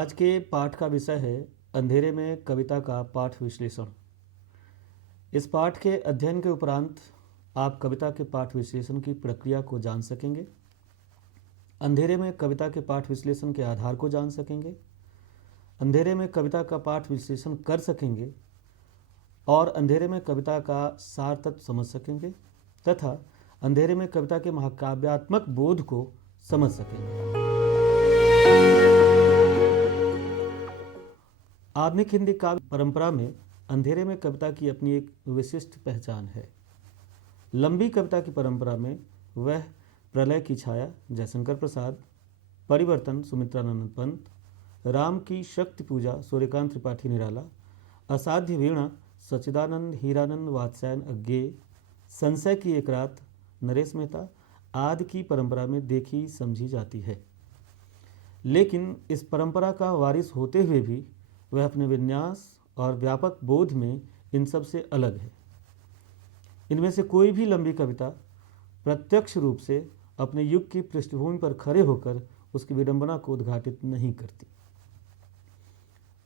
आज के पाठ का विषय है अंधेरे में कविता का पाठ विश्लेषण। इस पाठ के अध्ययन के उपरांत आप कविता के पाठ विश्लेषण की प्रक्रिया को जान सकेंगे। अंधेरे में कविता के पाठ विश्लेषण के आधार को जान सकेंगे। अंधेरे में कविता का पाठ विश्लेषण कर सकेंगे और अंधेरे में कविता का सार तत्व समझ सकेंगे तथा अंधेरे में कविता के महाकाव्यात्मक बोध को समझ सकेंगे। आधुनिक हिंदी काव्य परंपरा में अंधेरे में कविता की अपनी एक विशिष्ट पहचान है। लंबी कविता की परंपरा में वह प्रलय की छाया जयशंकर प्रसाद, परिवर्तन सुमित्रानंद पंत, राम की शक्ति पूजा सूर्यकांत त्रिपाठी निराला, असाध्य वीणा सच्चिदानंद हीरानंद वात्स्यायन अज्ञेय, संशय की एक रात नरेश मेहता आदि की परंपरा में देखी समझी जाती है। लेकिन इस परंपरा का वारिस होते हुए भी वह अपने विन्यास और व्यापक बोध में इन सब से अलग है। इनमें से कोई भी लंबी कविता प्रत्यक्ष रूप से अपने युग की पृष्ठभूमि पर खड़े होकर उसकी विडंबना को उद्घाटित नहीं करती।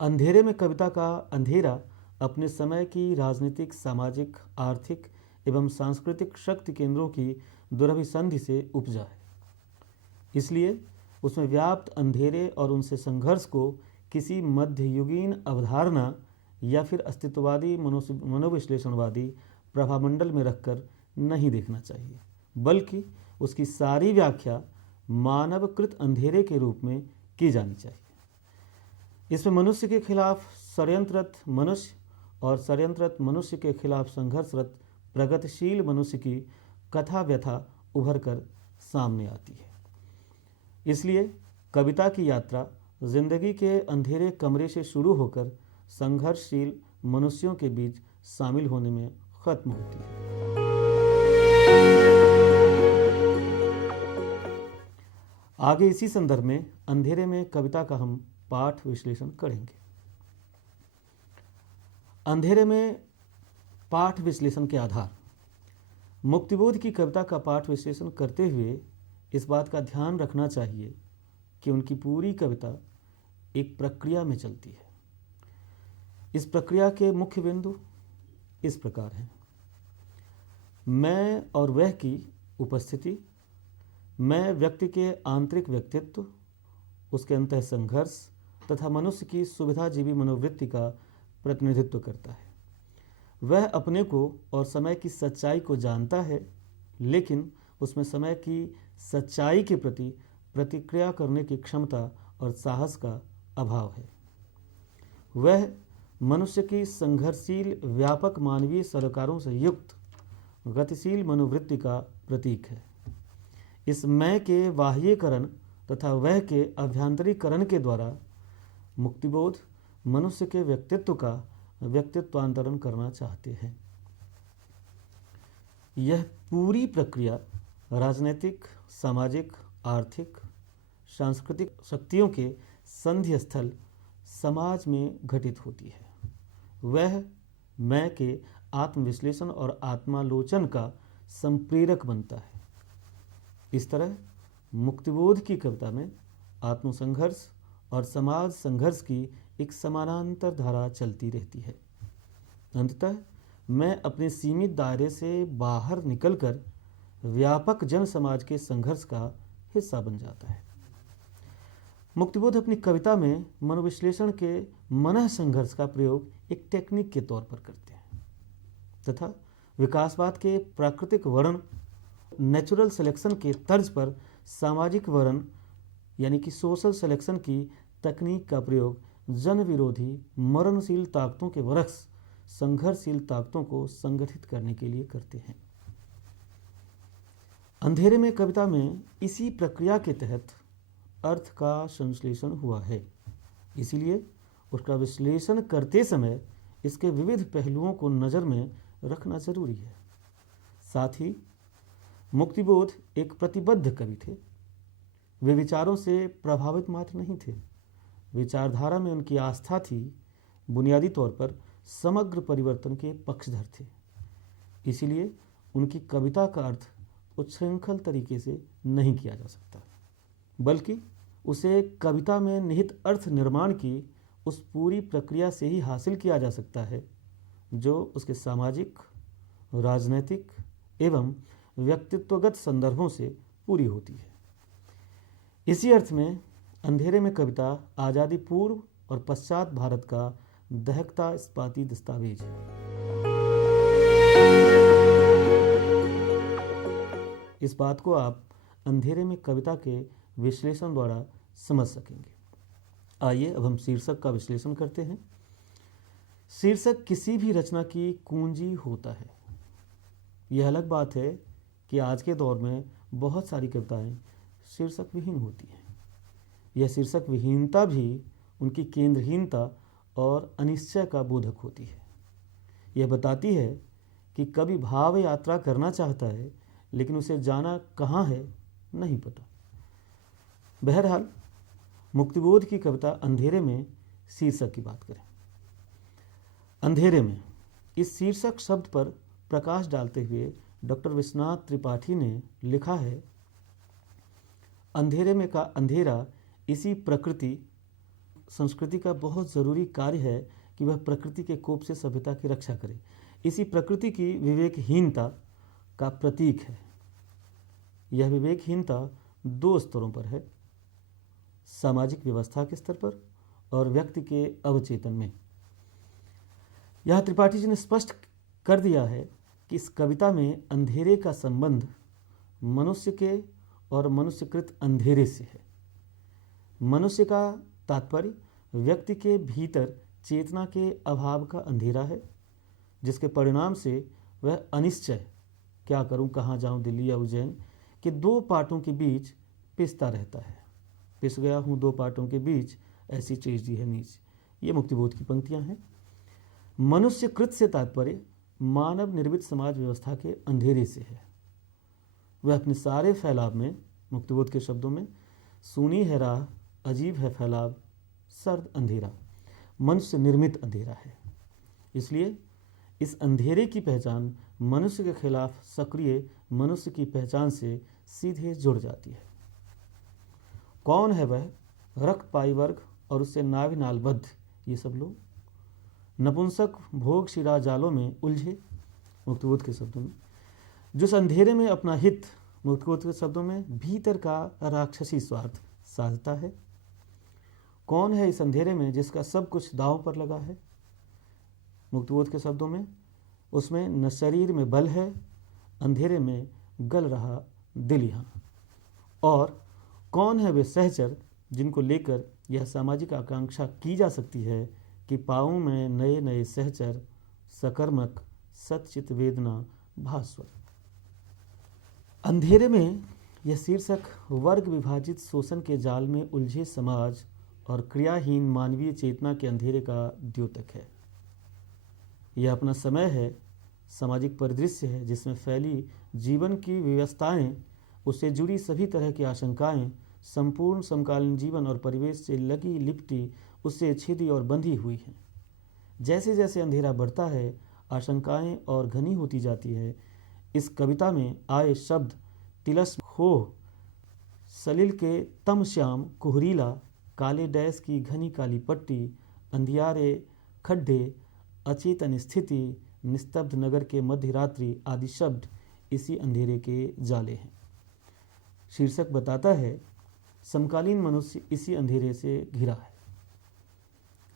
अंधेरे में कविता का अंधेरा अपने समय की राजनीतिक, सामाजिक, आर्थिक एवं सांस्कृतिक शक्ति केंद्रों की दुरभिसंधि से उपजा है। इसलिए उसमें व्याप्त अंधेरे और उनसे संघर्ष को किसी मध्ययुगीन अवधारणा या फिर अस्तित्ववादी मनोविश्लेषणवादी प्रभामंडल में रखकर नहीं देखना चाहिए, बल्कि उसकी सारी व्याख्या मानवकृत अंधेरे के रूप में की जानी चाहिए। इसमें मनुष्य के खिलाफ षड्यंत्ररत मनुष्य और षड्यंत्ररत मनुष्य के खिलाफ संघर्षरत प्रगतिशील मनुष्य की कथा व्यथा उभर कर सामने आती है। इसलिए कविता की यात्रा जिंदगी के अंधेरे कमरे से शुरू होकर संघर्षशील मनुष्यों के बीच शामिल होने में खत्म होती है। आगे इसी संदर्भ में अंधेरे में कविता का हम पाठ विश्लेषण करेंगे। अंधेरे में पाठ विश्लेषण के आधार। मुक्तिबोध की कविता का पाठ विश्लेषण करते हुए इस बात का ध्यान रखना चाहिए कि उनकी पूरी कविता एक प्रक्रिया में चलती है। इस प्रक्रिया के मुख्य बिंदु इस प्रकार हैं: मैं और वह की उपस्थिति, मैं व्यक्ति के आंतरिक व्यक्तित्व, उसके अंतः संघर्ष तथा मनुष्य की सुविधाजीवी मनोवृत्ति का प्रतिनिधित्व करता है। वह अपने को और समय की सच्चाई को जानता है, लेकिन उसमें समय की सच्चाई के प्रति प्रतिक्रिया करने की क्षमता और साहस का अभाव है। वह मनुष्य की संघर्षशील व्यापक मानवीय सरोकारों से युक्त गतिशील मनोवृत्ति का प्रतीक है। इस मैं के बाह्यीकरण तथा वह के अभ्यंतरीकरण के द्वारा मुक्तिबोध मनुष्य के व्यक्तित्व का व्यक्तित्वांतरण करना चाहते हैं। यह पूरी प्रक्रिया राजनैतिक, सामाजिक, आर्थिक, सांस्कृतिक शक्तियों के संधि स्थल समाज में घटित होती है। वह मैं के आत्मविश्लेषण और आत्मालोचन का संप्रेरक बनता है। इस तरह मुक्तिबोध की कविता में आत्मसंघर्ष और समाज संघर्ष की एक समानांतर धारा चलती रहती है। अंततः मैं अपने सीमित दायरे से बाहर निकलकर व्यापक जन समाज के संघर्ष का हिस्सा बन जाता है। मुक्तिबोध अपनी कविता में मनोविश्लेषण के मनः संघर्ष का प्रयोग एक टेक्निक के तौर पर करते हैं तथा विकासवाद के प्राकृतिक वर्ण नेचुरल सिलेक्शन के तर्ज पर सामाजिक वर्ण यानी कि सोशल सिलेक्शन की तकनीक का प्रयोग जन विरोधी मरणशील ताकतों के बरक्स संघर्षशील ताकतों को संगठित करने के लिए करते हैं। अंधेरे में कविता में इसी प्रक्रिया के तहत अर्थ का संश्लेषण हुआ है। इसीलिए उसका विश्लेषण करते समय इसके विविध पहलुओं को नज़र में रखना जरूरी है। साथ ही मुक्तिबोध एक प्रतिबद्ध कवि थे। वे विचारों से प्रभावित मात्र नहीं थे, विचारधारा में उनकी आस्था थी। बुनियादी तौर पर समग्र परिवर्तन के पक्षधर थे। इसीलिए उनकी कविता का अर्थ उच्छृंखल तरीके से नहीं किया जा सकता, बल्कि उसे कविता में निहित अर्थ निर्माण की उस पूरी प्रक्रिया से ही हासिल किया जा सकता है जो उसके सामाजिक, राजनैतिक एवं व्यक्तित्वगत संदर्भों से पूरी होती है। इसी अर्थ में अंधेरे में कविता आज़ादी पूर्व और पश्चात भारत का दहकता इस्पाती दस्तावेज है। इस बात को आप अंधेरे में कविता के विश्लेषण द्वारा समझ सकेंगे। आइए अब हम शीर्षक का विश्लेषण करते हैं। शीर्षक किसी भी रचना की कुंजी होता है। यह अलग बात है कि आज के दौर में बहुत सारी कविताएं शीर्षक विहीन होती हैं। यह शीर्षक विहीनता भी उनकी केंद्रहीनता और अनिश्चय का बोधक होती है। यह बताती है कि कवि भाव यात्रा करना चाहता है लेकिन उसे जाना कहाँ है नहीं पता। बहरहाल मुक्तिबोध की कविता अंधेरे में शीर्षक की बात करें। अंधेरे में इस शीर्षक शब्द पर प्रकाश डालते हुए डॉक्टर विश्वनाथ त्रिपाठी ने लिखा है, अंधेरे में का अंधेरा इसी प्रकृति संस्कृति का बहुत ज़रूरी कार्य है कि वह प्रकृति के कोप से सभ्यता की रक्षा करे। इसी प्रकृति की विवेकहीनता का प्रतीक है। यह विवेकहीनता दो स्तरों पर है, सामाजिक व्यवस्था के स्तर पर और व्यक्ति के अवचेतन में। यह त्रिपाठी जी ने स्पष्ट कर दिया है कि इस कविता में अंधेरे का संबंध मनुष्य के और मनुष्यकृत अंधेरे से है। मनुष्य का तात्पर्य व्यक्ति के भीतर चेतना के अभाव का अंधेरा है, जिसके परिणाम से वह अनिश्चय, क्या करूं, कहाँ जाऊं, दिल्ली या उज्जैन, के दो पाटों के बीच पिसता रहता है। पिस गया हूं दो पाटों के बीच, ऐसी चीज दी है नीच। ये मुक्तिबोध की पंक्तियां हैं। मनुष्यकृत से तात्पर्य मानव निर्मित समाज व्यवस्था के अंधेरे से है। वह अपने सारे फैलाव में, मुक्तिबोध के शब्दों में, सूनी है राह, अजीब है फैलाव, सर्द अंधेरा, मनुष्य निर्मित अंधेरा है। इसलिए इस अंधेरे की पहचान मनुष्य के खिलाफ सक्रिय मनुष्य की पहचान से सीधे जुड़ जाती है। कौन है वह? रक्तपाई वर्ग और उससे नाभिनालबद्ध ये सब लोग, नपुंसक भोग शिरा जालों में उलझे, मुक्तिबोध के शब्दों में, जिस अंधेरे में अपना हित, मुक्तिबोध के शब्दों में, भीतर का राक्षसी स्वार्थ साधता है। कौन है इस अंधेरे में जिसका सब कुछ दांव पर लगा है? मुक्तिबोध के शब्दों में, उसमें न शरीर में बल है, अंधेरे में गल रहा दिल यहाँ। और कौन है वे सहचर जिनको लेकर यह सामाजिक आकांक्षा की जा सकती है कि पाऊँ मैं नए नए सहचर, सकर्मक सचित वेदना भास्वर। अंधेरे में यह शीर्षक वर्ग विभाजित शोषण के जाल में उलझे समाज और क्रियाहीन मानवीय चेतना के अंधेरे का द्योतक है। यह अपना समय है, सामाजिक परिदृश्य है जिसमें फैली जीवन की व्यवस्थाएं, उससे जुड़ी सभी तरह की आशंकाएं, संपूर्ण समकालीन जीवन और परिवेश से लगी लिपटी, उससे छिदी और बंधी हुई हैं। जैसे जैसे अंधेरा बढ़ता है, आशंकाएं और घनी होती जाती है। इस कविता में आए शब्द तिलस्म, खोह, सलिल के तम श्याम, कुहरीला, काले डैश की घनी काली पट्टी, अंधियारे खड्डे, अचेतन स्थिति, निस्तब्ध नगर के मध्य रात्रि आदि शब्द इसी अंधेरे के जाले हैं। शीर्षक बताता है समकालीन मनुष्य इसी अंधेरे से घिरा है।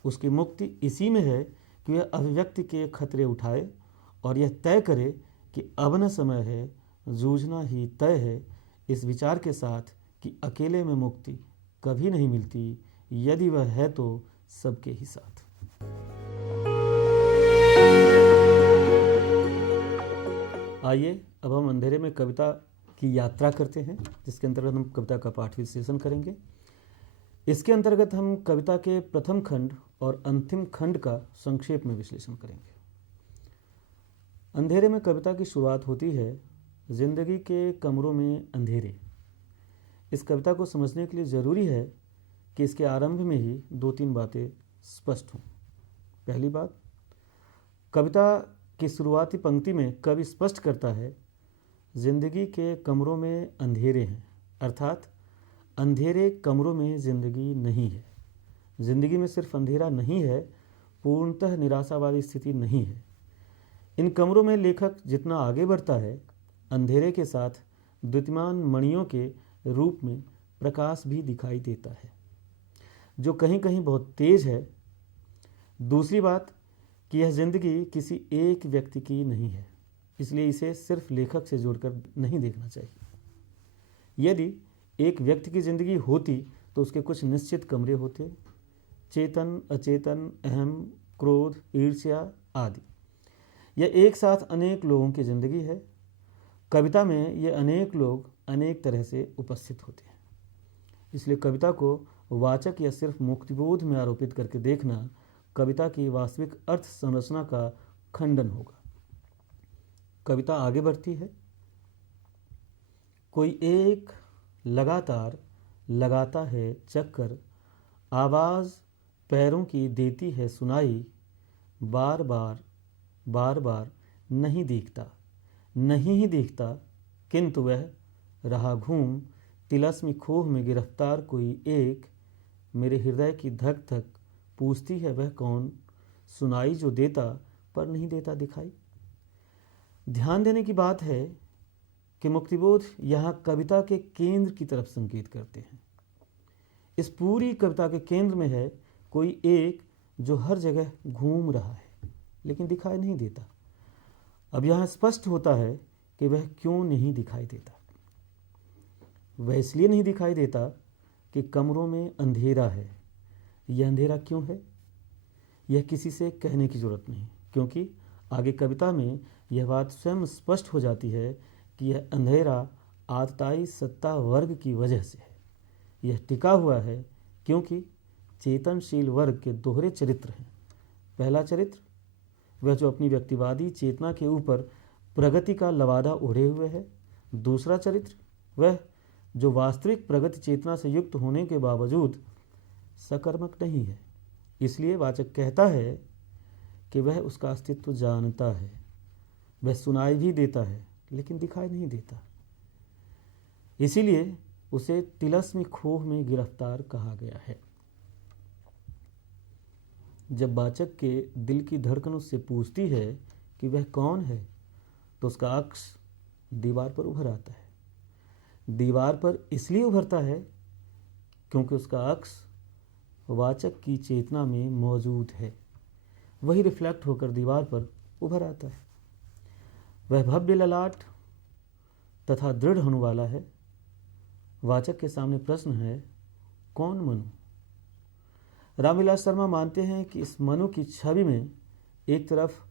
उसकी मुक्ति इसी में है कि वह अभिव्यक्ति के खतरे उठाए और यह तय करे कि अब न समय है, जूझना ही तय है, इस विचार के साथ कि अकेले में मुक्ति कभी नहीं मिलती, यदि वह है तो सबके ही साथ। आइए अब हम अंधेरे में कविता की यात्रा करते हैं, जिसके अंतर्गत हम कविता का पाठ विश्लेषण करेंगे। इसके अंतर्गत हम कविता के प्रथम खंड और अंतिम खंड का संक्षेप में विश्लेषण करेंगे। अंधेरे में कविता की शुरुआत होती है, जिंदगी के कमरों में अंधेरे। इस कविता को समझने के लिए ज़रूरी है कि इसके आरंभ में ही दो तीन बातें स्पष्ट हों। पहली बात, कविता की शुरुआती पंक्ति में कवि स्पष्ट करता है, जिंदगी के कमरों में अंधेरे हैं, अर्थात अंधेरे कमरों में जिंदगी नहीं है। जिंदगी में सिर्फ अंधेरा नहीं है, पूर्णतः निराशावादी स्थिति नहीं है। इन कमरों में लेखक जितना आगे बढ़ता है, अंधेरे के साथ द्युतिमान मणियों के रूप में प्रकाश भी दिखाई देता है, जो कहीं कहीं बहुत तेज है। दूसरी बात कि यह जिंदगी किसी एक व्यक्ति की नहीं है, इसलिए इसे सिर्फ लेखक से जोड़कर नहीं देखना चाहिए। यदि एक व्यक्ति की जिंदगी होती तो उसके कुछ निश्चित कमरे होते, चेतन, अचेतन, अहम, क्रोध, ईर्ष्या आदि। यह एक साथ अनेक लोगों की जिंदगी है। कविता में ये अनेक लोग अनेक तरह से उपस्थित होते हैं, इसलिए कविता को वाचक या सिर्फ मुक्तिबोध में आरोपित करके देखना कविता की वास्तविक अर्थ संरचना का खंडन होगा। कविता आगे बढ़ती है। कोई एक लगातार लगाता है चक्कर, आवाज़ पैरों की देती है सुनाई, बार बार बार बार नहीं दिखता, नहीं ही दिखता, किंतु वह रहा घूम, तिलस्मी खोह में गिरफ्तार कोई एक, मेरे हृदय की धक धक पूछती है वह कौन, सुनाई जो देता पर नहीं देता दिखाई। ध्यान देने की बात है कि मुक्तिबोध यहाँ कविता के केंद्र की तरफ संकेत करते हैं। इस पूरी कविता के केंद्र में है कोई एक जो हर जगह घूम रहा है लेकिन दिखाई नहीं देता। अब यहाँ स्पष्ट होता है कि वह क्यों नहीं दिखाई देता। वह इसलिए नहीं दिखाई देता कि कमरों में अंधेरा है। यह अंधेरा क्यों है, यह किसी से कहने की जरूरत नहीं, क्योंकि आगे कविता में यह बात स्वयं स्पष्ट हो जाती है कि यह अंधेरा आतताई सत्ता वर्ग की वजह से है। यह टिका हुआ है क्योंकि चेतनशील वर्ग के दोहरे चरित्र हैं। पहला चरित्र वह जो अपनी व्यक्तिवादी चेतना के ऊपर प्रगति का लवादा ओढ़े हुए है। दूसरा चरित्र वह जो वास्तविक प्रगति चेतना से युक्त होने के बावजूद सकर्मक नहीं है। इसलिए वाचक कहता है कि वह उसका अस्तित्व जानता है, वह सुनाई भी देता है लेकिन दिखाई नहीं देता। इसीलिए उसे तिलस्मी खोह में गिरफ्तार कहा गया है। जब वाचक के दिल की धड़कन उससे पूछती है कि वह कौन है, तो उसका अक्स दीवार पर उभर आता है। दीवार पर इसलिए उभरता है क्योंकि उसका अक्स वाचक की चेतना में मौजूद है। वही रिफ्लेक्ट होकर दीवार पर उभर आता है। वह भव्य ललाट तथा दृढ़ होने वाला है। वाचक के सामने प्रश्न है, कौन मनु? रामविलास शर्मा मानते हैं कि इस मनु की छवि में एक तरफ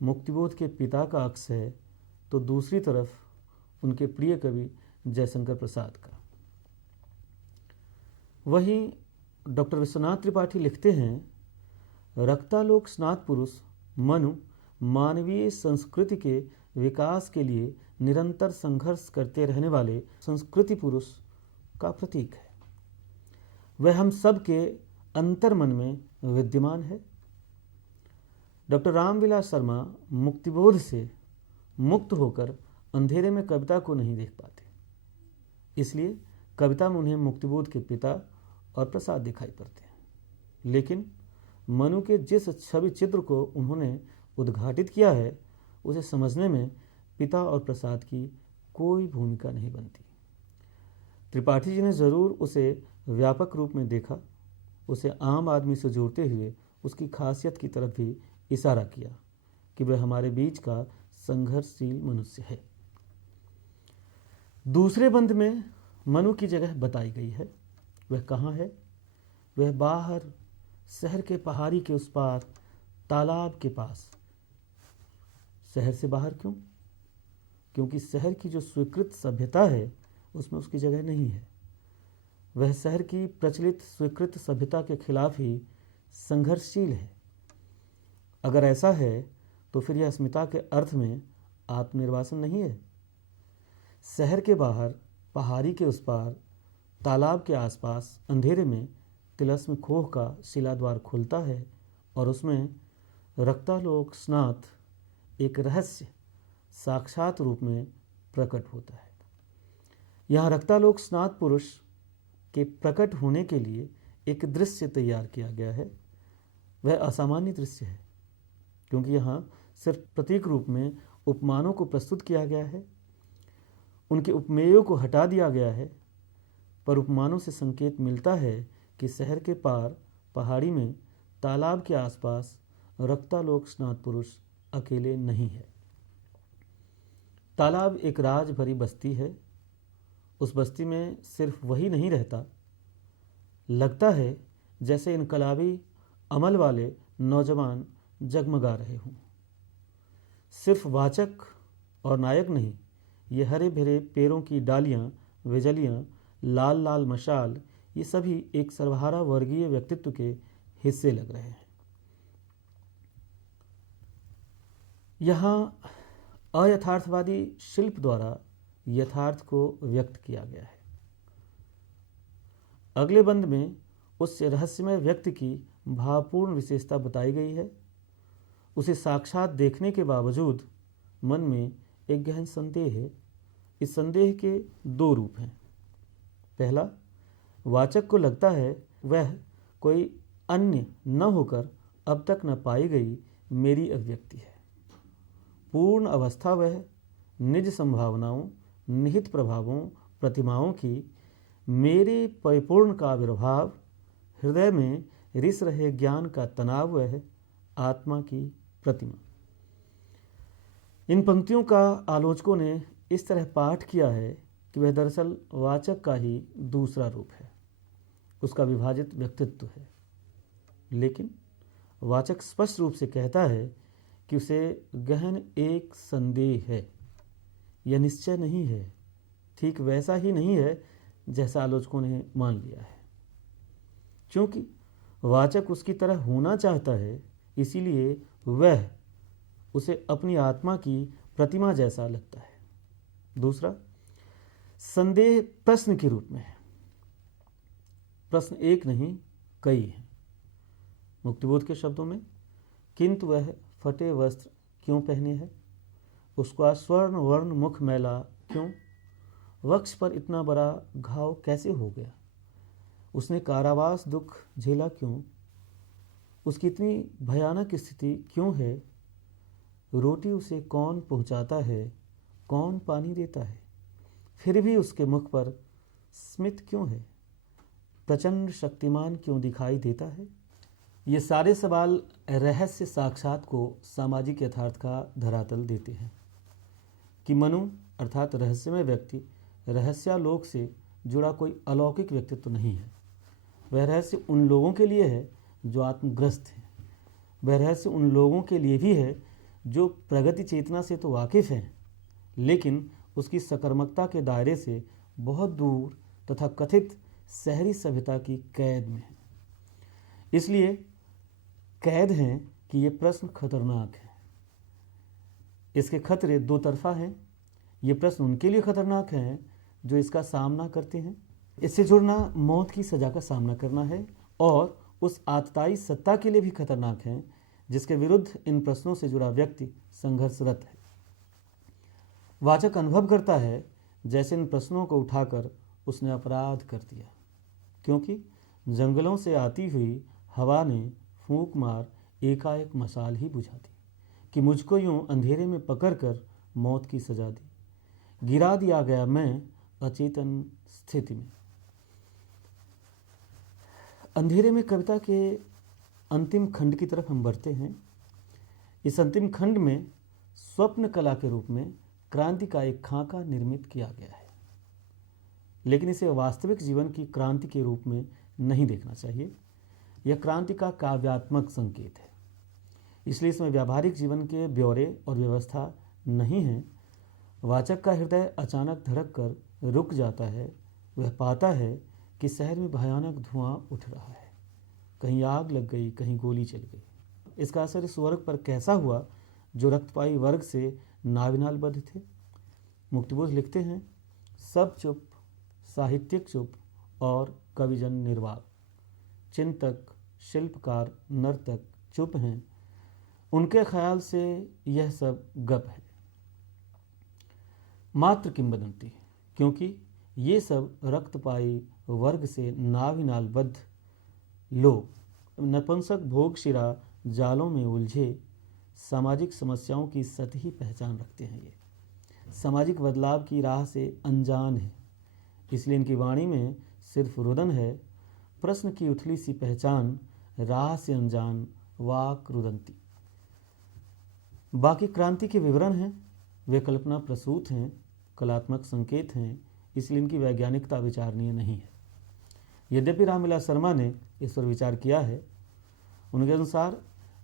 मुक्तिबोध के पिता का अक्स है तो दूसरी तरफ उनके प्रिय कवि जयशंकर प्रसाद का। वहीं डॉक्टर विश्वनाथ त्रिपाठी लिखते हैं, रक्तालोक स्नात पुरुष मनु मानवीय संस्कृति के विकास के लिए निरंतर संघर्ष करते रहने वाले संस्कृति पुरुष का प्रतीक है। वह हम सब के अंतर्मन में विद्यमान है। डॉक्टर रामविलास शर्मा मुक्तिबोध से मुक्त होकर अंधेरे में कविता को नहीं देख पाते, इसलिए कविता में उन्हें मुक्तिबोध के पिता और प्रसाद दिखाई पड़ते हैं। लेकिन मनु के जिस छवि चित्र को उन्होंने उद्घाटित किया है उसे समझने में पिता और प्रसाद की कोई भूमिका नहीं बनती। त्रिपाठी जी ने जरूर उसे व्यापक रूप में देखा, उसे आम आदमी से जोड़ते हुए उसकी खासियत की तरफ भी इशारा किया कि वह हमारे बीच का संघर्षशील मनुष्य है। दूसरे बंद में मनु की जगह बताई गई है। वह कहाँ है? वह बाहर शहर के पहाड़ी के उस पार तालाब के पास। शहर से बाहर क्यों? क्योंकि शहर की जो स्वीकृत सभ्यता है उसमें उसकी जगह नहीं है। वह शहर की प्रचलित स्वीकृत सभ्यता के खिलाफ ही संघर्षशील है। अगर ऐसा है तो फिर यह अस्मिता के अर्थ में आत्मनिर्वासन नहीं है। शहर के बाहर पहाड़ी के उस पार तालाब के आसपास अंधेरे में तिलस्म खोह का शिलाद्वार खुलता है और उसमें रक्तालोक स्नात एक रहस्य साक्षात रूप में प्रकट होता है। यहाँ रक्तालोक स्नात पुरुष के प्रकट होने के लिए एक दृश्य तैयार किया गया है, वह असामान्य दृश्य है, क्योंकि यहाँ सिर्फ प्रतीक रूप में उपमानों को प्रस्तुत किया गया है, उनके उपमेयों को हटा दिया गया है, पर उपमानों से संकेत मिलता है कि शहर के पार पहाड़ी में तालाब के आसपास रक्तालोक स्नात पुरुष अकेले नहीं है। तालाब एक राज भरी बस्ती है। उस बस्ती में सिर्फ वही नहीं रहता, लगता है जैसे इनकलाबी अमल वाले नौजवान जगमगा रहे हों। सिर्फ वाचक और नायक नहीं, ये हरे भरे पेड़ों की डालियाँ, वेजलियाँ, लाल लाल मशाल, ये सभी एक सर्वहारा वर्गीय व्यक्तित्व के हिस्से लग रहे हैं। यहाँ अयथार्थवादी शिल्प द्वारा यथार्थ को व्यक्त किया गया है। अगले बंद में उस रहस्यमय व्यक्ति की भावपूर्ण विशेषता बताई गई है। उसे साक्षात देखने के बावजूद मन में एक गहन संदेह है। इस संदेह के दो रूप हैं। पहला, वाचक को लगता है वह कोई अन्य न होकर अब तक न पाई गई मेरी अभिव्यक्ति है। पूर्ण अवस्था वह निज संभावनाओं, निहित प्रभावों, प्रतिमाओं की मेरे परिपूर्ण का आविर्भाव, हृदय में रिस रहे ज्ञान का तनाव वह आत्मा की प्रतिमा। इन पंक्तियों का आलोचकों ने इस तरह पाठ किया है कि वह दरअसल वाचक का ही दूसरा रूप है, उसका विभाजित व्यक्तित्व है। लेकिन वाचक स्पष्ट रूप से कहता है कि उसे गहन एक संदेह है। यह निश्चय नहीं है, ठीक वैसा ही नहीं है जैसा आलोचकों ने मान लिया है। क्योंकि वाचक उसकी तरह होना चाहता है, इसीलिए वह उसे अपनी आत्मा की प्रतिमा जैसा लगता है। दूसरा, संदेह प्रश्न के रूप में है। प्रश्न एक नहीं, कई हैं। मुक्तिबोध के शब्दों में, किंतु वह फटे वस्त्र क्यों पहने है? उसका स्वर्ण वर्ण मुख मैला क्यों? वक्ष पर इतना बड़ा घाव कैसे हो गया? उसने कारावास दुख झेला क्यों? उसकी इतनी भयानक स्थिति क्यों है? रोटी उसे कौन पहुंचाता है? कौन पानी देता है? फिर भी उसके मुख पर स्मित क्यों है? प्रचंड शक्तिमान क्यों दिखाई देता है? ये सारे सवाल रहस्य साक्षात को सामाजिक यथार्थ का धरातल देते हैं कि मनु अर्थात रहस्यमय व्यक्ति रहस्यालोक से जुड़ा कोई अलौकिक व्यक्तित्व नहीं है। वह रहस्य उन लोगों के लिए है जो आत्मग्रस्त हैं। वह रहस्य उन लोगों के लिए भी है जो प्रगति चेतना से तो वाकिफ़ हैं, लेकिन उसकी सकर्मकता के दायरे से बहुत दूर तथा कथित शहरी सभ्यता की कैद में है। इसलिए कैद हैं कि ये प्रश्न खतरनाक है। इसके खतरे दो तरफा हैं। ये प्रश्न उनके लिए खतरनाक हैं जो इसका सामना करते हैं। इससे जुड़ना मौत की सज़ा का सामना करना है, और उस आतताई सत्ता के लिए भी खतरनाक है जिसके विरुद्ध इन प्रश्नों से जुड़ा व्यक्ति संघर्षरत है। वाचक अनुभव करता है जैसे इन प्रश्नों को उठाकर उसने अपराध कर दिया, क्योंकि जंगलों से आती हुई हवा ने फूंक मार एकाएक मशाल ही बुझा दी कि मुझको यूं अंधेरे में पकड़कर मौत की सजा दी। गिरा दिया गया मैं अचेतन स्थिति में। अंधेरे में कविता के अंतिम खंड की तरफ हम बढ़ते हैं। इस अंतिम खंड में स्वप्न कला के रूप में क्रांति का एक खाका निर्मित किया गया है, लेकिन इसे वास्तविक जीवन की क्रांति के रूप में नहीं देखना चाहिए। यह क्रांति का काव्यात्मक संकेत है, इसलिए इसमें व्यावहारिक जीवन के ब्यौरे और व्यवस्था नहीं है। वाचक का हृदय अचानक धड़क कर रुक जाता है। वह पाता है कि शहर में भयानक धुआं उठ रहा है, कहीं आग लग गई, कहीं गोली चल गई। इसका असर इस वर्ग पर कैसा हुआ जो रक्तपाई वर्ग से नाविनालबद्ध थे। मुक्तिबोध लिखते हैं, सब चुप, साहित्यिक चुप और कविजन निर्वाक। चिंतक, शिल्पकार, नर्तक चुप हैं। उनके ख्याल से यह सब गप है, मात्र किंवदंती, क्योंकि ये सब रक्तपाई वर्ग से नाभिनालबद्ध लोग नपुंसक भोग शिरा जालों में उलझे सामाजिक समस्याओं की सतही पहचान रखते हैं। ये सामाजिक बदलाव की राह से अनजान है, इसलिए इनकी वाणी में सिर्फ रुदन है। प्रश्न की उथली सी पहचान, राह से अनजान, वाक रुदंती। बाकी क्रांति के विवरण हैं, वे कल्पना प्रसूत हैं, कलात्मक संकेत हैं, इसलिए इनकी वैज्ञानिकता विचारणीय नहीं है। यद्यपि रामविलास शर्मा ने इस पर विचार किया है। उनके अनुसार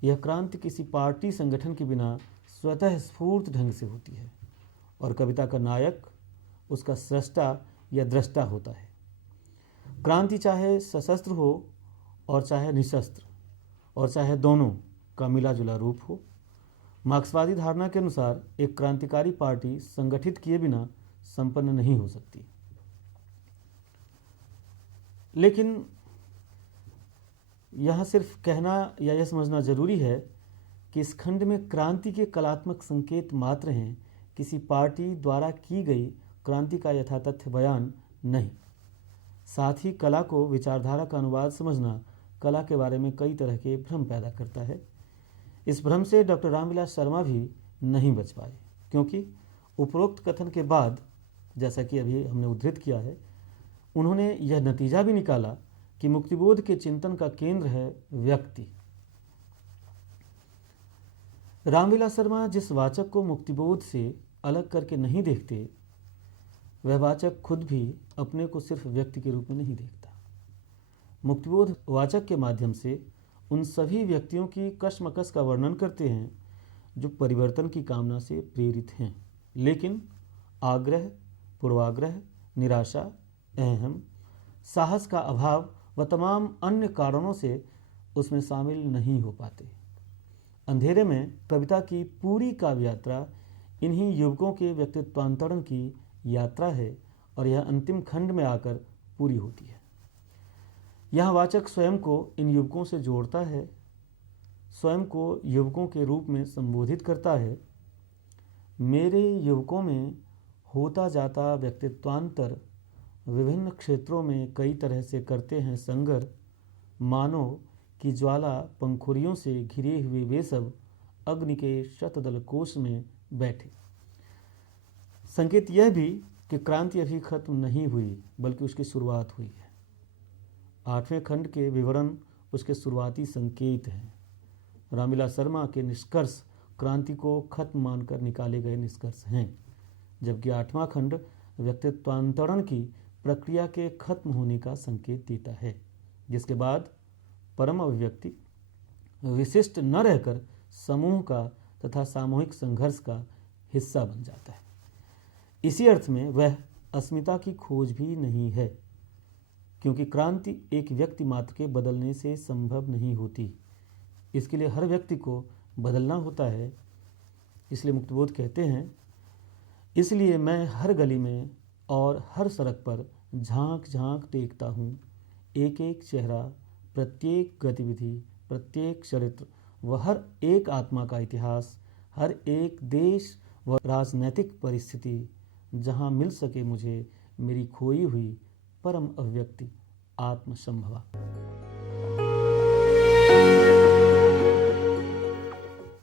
यह क्रांति किसी पार्टी संगठन के बिना स्वतः स्फूर्त ढंग से होती है और कविता का नायक उसका सृष्टा या दृष्टा होता है। क्रांति चाहे सशस्त्र हो और चाहे निशस्त्र और चाहे दोनों का मिला जुला रूप हो। मार्क्सवादी धारणा के अनुसार एक क्रांतिकारी पार्टी संगठित किए बिना संपन्न नहीं हो सकती। लेकिन यहाँ सिर्फ कहना या यह समझना जरूरी है कि इस खंड में क्रांति के कलात्मक संकेत मात्र हैं, किसी पार्टी द्वारा की गई क्रांति का यथातथ्य बयान नहीं। साथ ही कला को विचारधारा का अनुवाद समझना कला के बारे में कई तरह के भ्रम पैदा करता है। इस भ्रम से डॉक्टर रामविलास शर्मा भी नहीं बच पाए, क्योंकि उपरोक्त कथन के बाद, जैसा कि अभी हमने उद्धृत किया है, उन्होंने यह नतीजा भी निकाला कि मुक्तिबोध के चिंतन का केंद्र है व्यक्ति। रामविलास शर्मा जिस वाचक को मुक्तिबोध से अलग करके नहीं देखते, वह वाचक खुद भी अपने को सिर्फ व्यक्ति के रूप में नहीं देखता। मुक्तिबोध वाचक के माध्यम से उन सभी व्यक्तियों की कशमकश का वर्णन करते हैं जो परिवर्तन की कामना से प्रेरित हैं, लेकिन आग्रह, पूर्वाग्रह, निराशा, अहम, साहस का अभाव व तमाम अन्य कारणों से उसमें शामिल नहीं हो पाते। अंधेरे में कविता की पूरी काव्य यात्रा इन्हीं युवकों के व्यक्तित्वांतरण की यात्रा है और यह अंतिम खंड में आकर पूरी होती है। यहाँ वाचक स्वयं को इन युवकों से जोड़ता है, स्वयं को युवकों के रूप में संबोधित करता है। मेरे युवकों में होता जाता व्यक्तित्वांतर विभिन्न क्षेत्रों में कई तरह से करते हैं संगर, मानो कि ज्वाला पंखुड़ियों से घिरे हुए वे सब अग्नि के शतदल कोश में बैठे। संकेत यह भी कि क्रांति अभी खत्म नहीं हुई, बल्कि उसकी शुरुआत हुई है। 8वें खंड के विवरण उसके शुरुआती संकेत हैं। रामविलास शर्मा के निष्कर्ष क्रांति को खत्म मानकर निकाले गए निष्कर्ष हैं, जबकि 8वां खंड व्यक्तित्वांतरण की प्रक्रिया के खत्म होने का संकेत देता है, जिसके बाद परम अभिव्यक्ति विशिष्ट न रहकर समूह का तथा सामूहिक संघर्ष का हिस्सा बन जाता है। इसी अर्थ में वह अस्मिता की खोज भी नहीं है, क्योंकि क्रांति एक व्यक्ति मात्र के बदलने से संभव नहीं होती। इसके लिए हर व्यक्ति को बदलना होता है। इसलिए मुक्तिबोध कहते हैं, इसलिए मैं हर गली में और हर सड़क पर झांक झांक देखता हूँ, एक एक चेहरा, प्रत्येक गतिविधि, प्रत्येक चरित्र व हर एक आत्मा का इतिहास, हर एक देश व राजनैतिक परिस्थिति, जहाँ मिल सके मुझे मेरी खोई हुई परम अभिव्यक्ति आत्मसंभवा।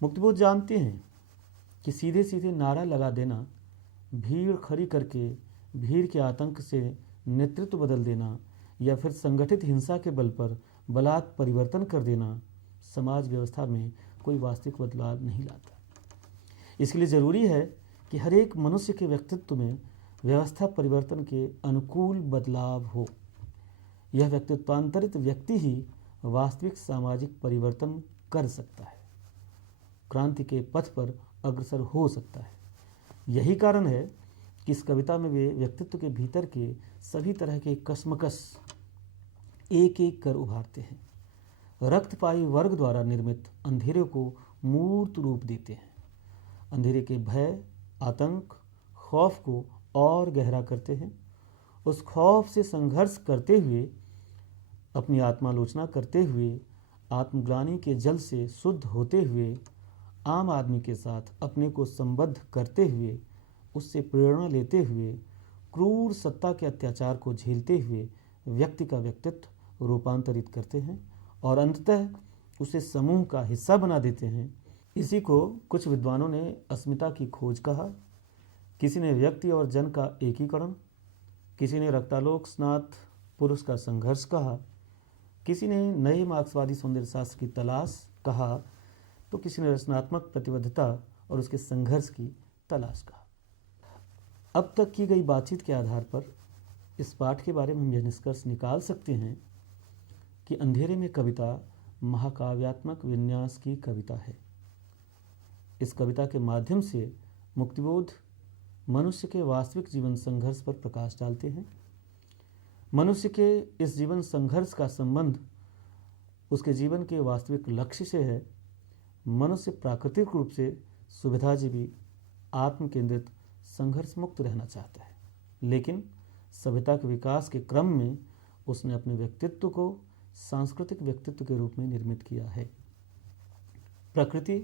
मुक्तिबोध जानते हैं कि सीधे सीधे नारा लगा देना, भीड़ खड़ी करके भीड़ के आतंक से नेतृत्व बदल देना या फिर संगठित हिंसा के बल पर बलात् परिवर्तन कर देना समाज व्यवस्था में कोई वास्तविक बदलाव नहीं लाता। इसके लिए ज़रूरी है कि हर एक मनुष्य के व्यक्तित्व में व्यवस्था परिवर्तन के अनुकूल बदलाव हो। यह व्यक्तित्वांतरित व्यक्ति ही वास्तविक सामाजिक परिवर्तन कर सकता है, क्रांति के पथ पर अग्रसर हो सकता है। यही कारण है कि इस कविता में वे व्यक्तित्व के भीतर के सभी तरह के कशमकश एक एक कर उभारते हैं। रक्तपाई वर्ग द्वारा निर्मित अंधेरे को मूर्त रूप देते हैं। अंधेरे के भय, आतंक, खौफ को और गहरा करते हैं। उस खौफ से संघर्ष करते हुए, अपनी आत्मालोचना करते हुए, आत्मग्लानि के जल से शुद्ध होते हुए, आम आदमी के साथ अपने को संबद्ध करते हुए, उससे प्रेरणा लेते हुए, क्रूर सत्ता के अत्याचार को झेलते हुए व्यक्ति का व्यक्तित्व रूपांतरित करते हैं और अंततः उसे समूह का हिस्सा बना देते हैं। इसी को कुछ विद्वानों ने अस्मिता की खोज कहा, किसी ने व्यक्ति और जन का एकीकरण, किसी ने रक्तालोक स्नात पुरुष का संघर्ष कहा, किसी ने नए मार्क्सवादी सौंदर्य शास्त्र की तलाश कहा, तो किसी ने रचनात्मक प्रतिबद्धता और उसके संघर्ष की तलाश कहा। अब तक की गई बातचीत के आधार पर इस पाठ के बारे में हम यह निष्कर्ष निकाल सकते हैं कि अंधेरे में कविता महाकाव्यात्मक विन्यास की कविता है। इस कविता के माध्यम से मुक्तिबोध मनुष्य के वास्तविक जीवन संघर्ष पर प्रकाश डालते हैं। मनुष्य के इस जीवन संघर्ष का संबंध उसके जीवन के वास्तविक लक्ष्य से है। मनुष्य प्राकृतिक रूप से सुविधाजीवी, आत्म केंद्रित, संघर्ष मुक्त रहना चाहता है, लेकिन सभ्यता के विकास के क्रम में उसने अपने व्यक्तित्व को सांस्कृतिक व्यक्तित्व के रूप में निर्मित किया है। प्रकृति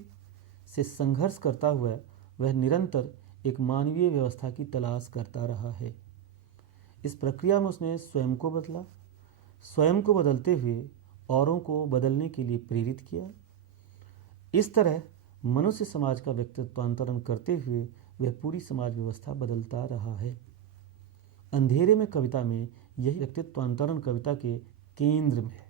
से संघर्ष करता हुआ वह निरंतर एक मानवीय व्यवस्था की तलाश करता रहा है। इस प्रक्रिया में उसने स्वयं को बदला, स्वयं को बदलते हुए औरों को बदलने के लिए प्रेरित किया। इस तरह मनुष्य समाज का व्यक्तित्वांतरण करते हुए वह पूरी समाज व्यवस्था बदलता रहा है। अंधेरे में कविता में यही व्यक्तित्वांतरण कविता के केंद्र में है।